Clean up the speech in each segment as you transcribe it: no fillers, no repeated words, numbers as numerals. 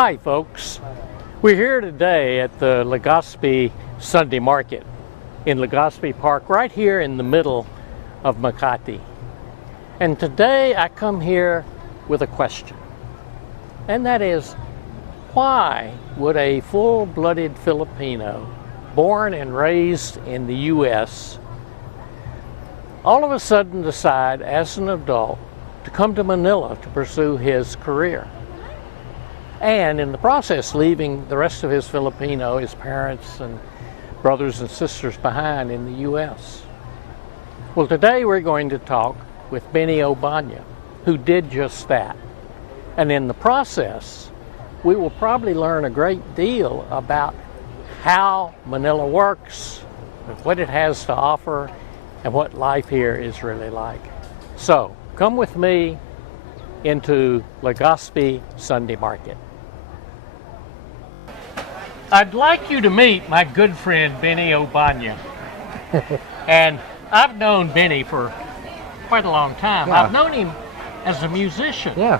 Hi folks, we're here today at the Lagazpi Sunday Market in Legazpi Park, right here in the middle of Makati. And today I come here with a question, and that is, why would a full-blooded Filipino born and raised in the U.S. all of a sudden decide as an adult to come to Manila to pursue his career? And in the process, leaving the rest of his Filipino, his parents and brothers and sisters behind in the U.S. Well, today we're going to talk with Bennii Obaña, who did just that. And in the process, we will probably learn a great deal about how Manila works, what it has to offer, and what life here is really like. So, come with me into Lagazpi Sunday Market. I'd like you to meet my good friend Bennii Obaña. And I've known Bennii for quite a long time. Yeah. I've known him as a musician. Yeah,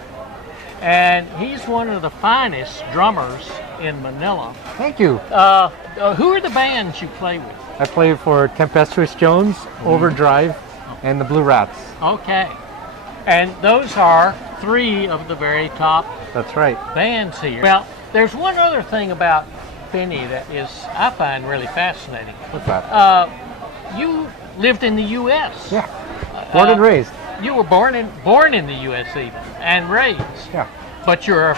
And he's one of the finest drummers in Manila. thank you. Who are the bands you play with? I play for Tempestuous Jones, Overdrive, and the Blue Rats. Okay. And those are three of the very top That's right. bands here. Well, there's one other thing about Bennii that is, I find really fascinating. What's that? You lived in the U.S. Yeah, born and raised. You were born in the U.S. even, and raised. Yeah. But you're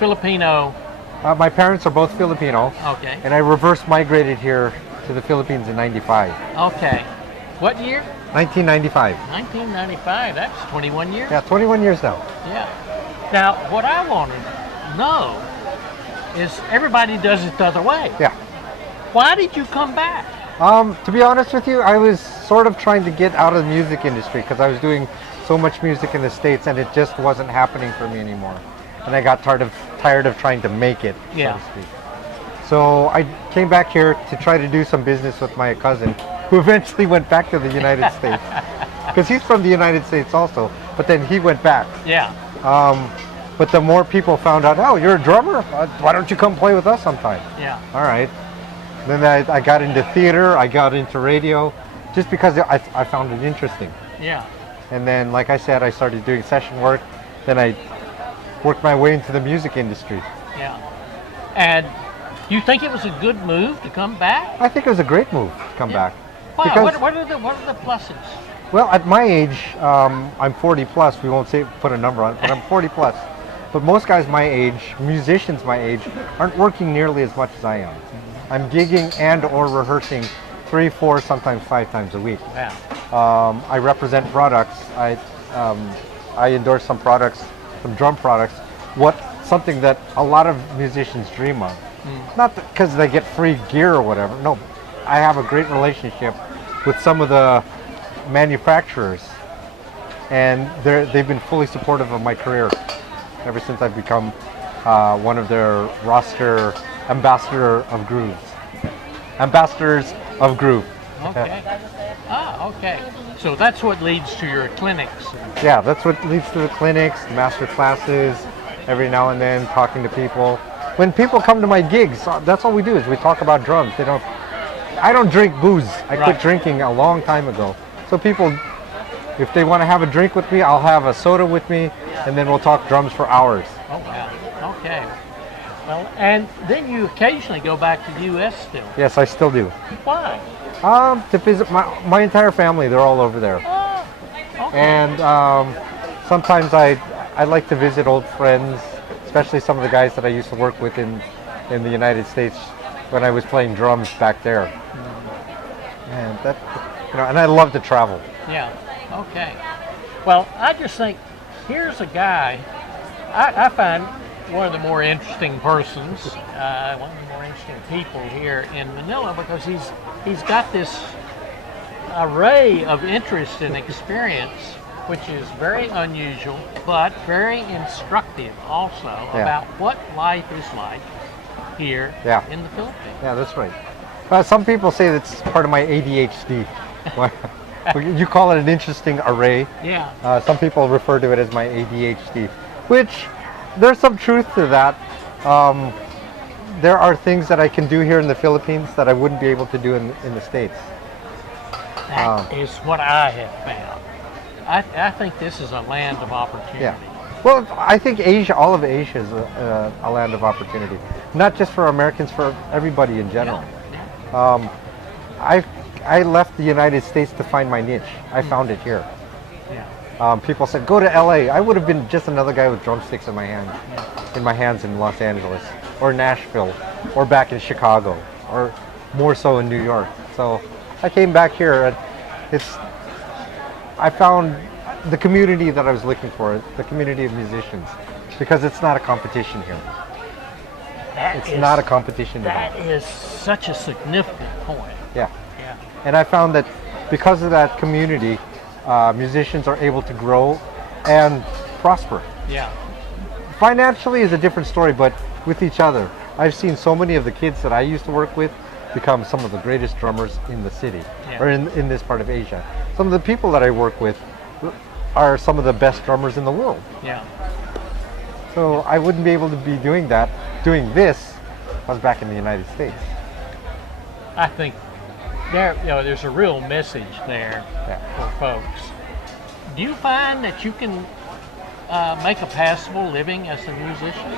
Filipino. My parents are both Filipino, Okay. and I reverse migrated here to the Philippines in '95. Okay. What year? 1995. 1995. That's 21 years. Yeah, 21 years now. Yeah. Now, what I want to know is everybody does it the other way. Yeah. Why did you come back? To be honest with you, I was sort of trying to get out of the music industry because I was doing so much music in the States and it just wasn't happening for me anymore. And I got tired of trying to make it, Yeah. so to speak. So I came back here to try to do some business with my cousin, who eventually went back to the United States. Because he's from the United States also, but then he went back. Yeah. But the more people found out, oh, you're a drummer? Why don't you come play with us sometime? Yeah. All right. Then I got into theater, I got into radio, just because I found it interesting. Yeah. And then, like I said, I started doing session work. Then I worked my way into the music industry. Yeah. And you think it was a good move to come back? I think it was a great move to come back. Why? Because, What are the pluses? well, at my age, I'm 40 plus. We won't put a number on it, but I'm 40 plus. But most guys my age, musicians my age, aren't working nearly as much as I am. I'm gigging and or rehearsing 3, 4, sometimes 5 times a week. Yeah. I represent products. I endorse some products, some drum products. Something that a lot of musicians dream of. Not because they get free gear or whatever. No, I have a great relationship with some of the manufacturers, and they've been fully supportive of my career ever since I've become one of their roster ambassadors of groove. Okay. Okay. So that's what leads to your clinics. Yeah, that's what leads to the clinics, master classes, every now and then talking to people. When people come to my gigs, that's all we do is we talk about drums. I don't drink booze. I quit drinking a long time ago. So people, if they want to have a drink with me, I'll have a soda with me, and then we'll talk drums for hours. Oh, wow. Okay. Well, and then you occasionally go back to the U.S. still. Yes, I still do. Why? To visit my entire family. They're all over there. Oh, okay. And sometimes I like to visit old friends, especially some of the guys that I used to work with in the United States when I was playing drums back there. And and I love to travel. Yeah. Okay. Well, I just think here's a guy I find one of the more interesting persons, one of the more interesting people here in Manila, because he's got this array of interest and experience, which is very unusual, but very instructive also about what life is like here in the Philippines. Yeah, that's right. Some people say that's part of my ADHD. You call it an interesting array. Yeah. Some people refer to it as my ADHD, which there's some truth to that. there are things that I can do here in the Philippines that I wouldn't be able to do in the States. That is what I have found. I think this is a land of opportunity. Yeah. Well, I think Asia, all of Asia is a land of opportunity. Not just for Americans, for everybody in general. I left the United States to find my niche. I found it here. Yeah. People said, go to LA. I would have been just another guy with drumsticks in my hands in Los Angeles, or Nashville, or back in Chicago, or more so in New York. So I came back here, and I found the community that I was looking for, the community of musicians, because it's not a competition here. It's not a competition at all. That is such a significant point. Yeah. Yeah. And I found that because of that community, musicians are able to grow and prosper. Yeah. Financially is a different story, but with each other. I've seen so many of the kids that I used to work with become some of the greatest drummers in the city, or in this part of Asia. Some of the people that I work with are some of the best drummers in the world. Yeah. So I wouldn't be able to be doing this, if I was back in the United States. I think there's a real message there for folks. Do you find that you can make a passable living as a musician?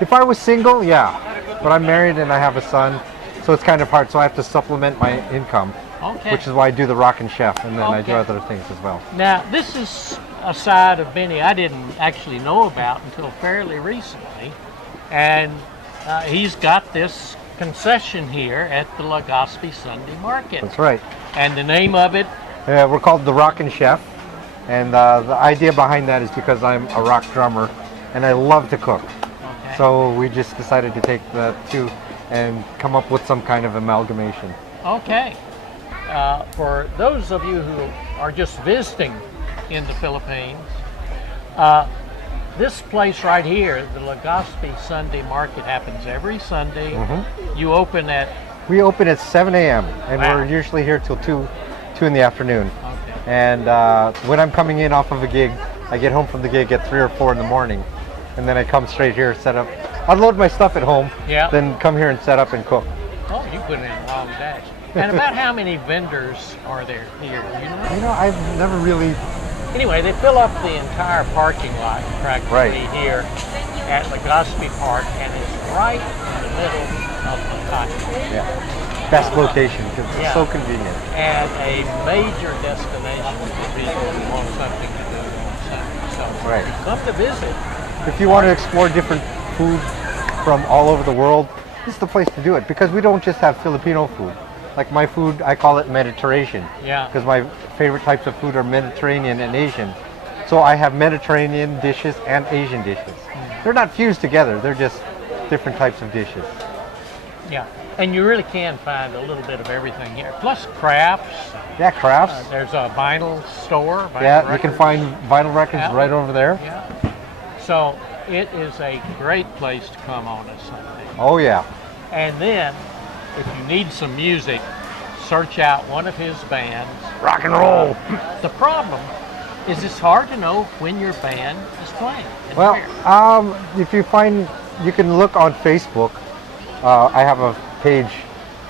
If I was single, yeah. But I'm married and I have a son, so it's kind of hard. So I have to supplement my income, which is why I do TheRockinChef, and then I do other things as well. Now, this is a side of Bennii I didn't actually know about until fairly recently, and he's got this concession here at the Lagazpi Sunday Market. That's right. And the name of it? We're called TheRockinChef, and the idea behind that is because I'm a rock drummer and I love to cook. So we just decided to take the two and come up with some kind of amalgamation. Okay. For those of you who are just visiting in the Philippines, this place right here, the Lagazpi Sunday Market, happens every Sunday. You open at? We open at 7 a.m. and we're usually here till 2 in the afternoon. Okay. And when I'm coming in off of a gig, I get home from the gig at 3 or 4 in the morning. And then I come straight here, set up, unload my stuff at home, then come here and set up and cook. Oh, you put in a long day. And about how many vendors are there here? You know, I've never really... Anyway, they fill up the entire parking lot practically here at Legazpi Park, and it's right in the middle of Makati. Yeah. Best location, because it's so convenient. And a major destination for people who want something to do on Sunday. So come to visit. If you want to explore different food from all over the world, this is the place to do it, because we don't just have Filipino food. Like my food, I call it Mediterranean. Yeah. Because my favorite types of food are Mediterranean and Asian. So I have Mediterranean dishes and Asian dishes. They're not fused together, they're just different types of dishes. Yeah, and you really can find a little bit of everything here. Plus crafts. Yeah, crafts. There's a vinyl store. You can find vinyl records right over there. Yeah. So it is a great place to come on a Sunday. Oh yeah. And then, if you need some music, search out one of his bands. Rock and roll. The problem is it's hard to know when your band is playing. Well, if you find, you can look on Facebook. I have a page.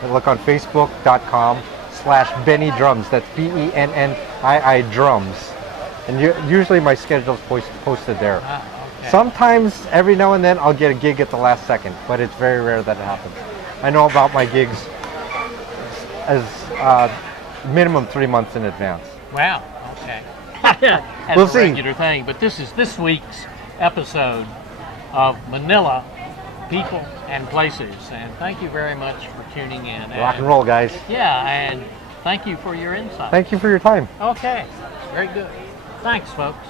Look on Facebook.com/Bennii Drums. That's BENNII Drums. And usually my schedule's posted there. Sometimes, every now and then, I'll get a gig at the last second, but it's very rare that it happens. I know about my gigs as minimum 3 months in advance. Wow, okay. We'll see. Regular thing, but this is this week's episode of Manila, People and Places, and thank you very much for tuning in. Rock and roll, guys. Yeah, and thank you for your insight. Thank you for your time. Okay, very good. Thanks, folks.